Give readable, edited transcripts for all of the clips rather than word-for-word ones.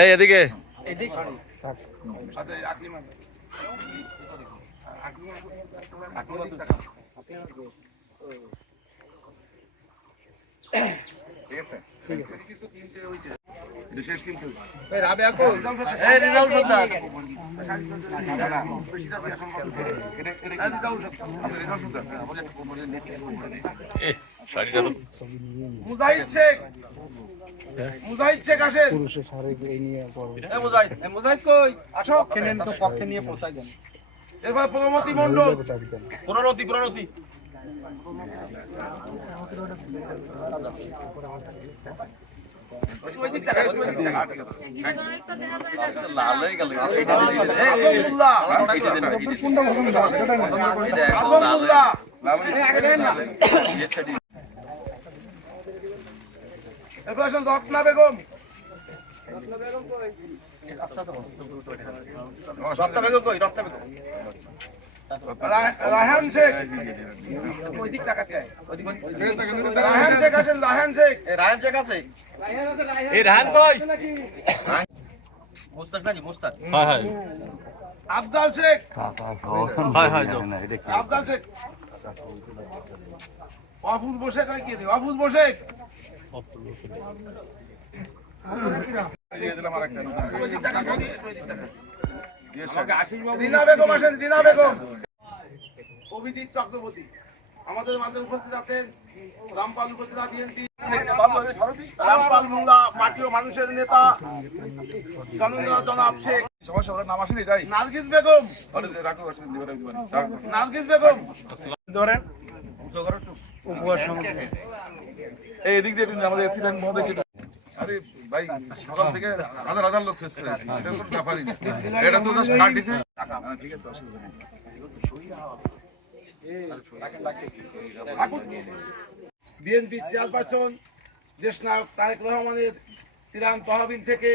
এই এদিকে মুজাহিদ শেখ আসেন। মুজাহিদ কই আসো, পক্ষে নিয়ে পৌঁছাই দেন। এবার প্রণতি মণ্ডল, প্রণতি রত্না বেগম, রায়হান শেখ, রায়হান শেখ আসেন। রায়হান শেখ আছে। এই রাহান কই? আফজাল শেখ, আফজাল শেখ, অপূর্ব শেখ, অপূর্ব শেখ, রিনা বেগম আসেন। রিনা বেগম, অভিজিৎ চক্রবর্তী আমাদের মাঝে উপস্থিত আছেন। রামপাল উপজেলা বিএনপি, রামপাল মোংলা পার্টি ও মানুষের নেতা জনাব শেখ নাম আসেনি তাই। নার্গিস বেগম, নার্গিস বেগম ধরেন। এই এদিক দিয়ে আমাদের এসিডেন্ট মহোদয়। আরে ভাই, সকাল থেকে হাজার হাজার লোক ফেস করেছে, এটা কোনো ব্যাপারই না, এটা তো জাস্ট স্টার্ট দিছে। ঠিক আছে, অসুবিধা নেই। বিএনপি চেয়ারপারসন দেশ নায়ক তারেক রহমানের তিরান তহবিল থেকে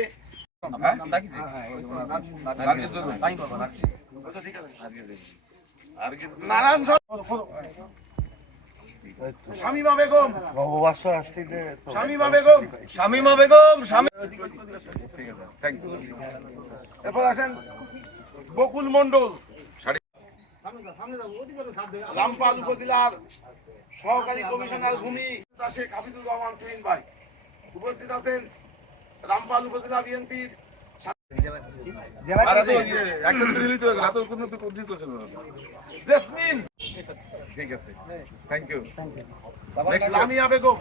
নারায়ণ শামিমা বেগম, শামিমা বেগম, শামিমা বেগম, এরপর আসেন বকুল মণ্ডল, রামপাল উপজেলার সহকারী কমিশনার ভূমি শেখ হাফিজুর রহমান তুহিন ভাই উপস্থিত আছেন। রামপাল উপজেলা বিএনপির জেসমিন, ঠিক আছে, থ্যাংক ইউ। লামিয়া বেগম,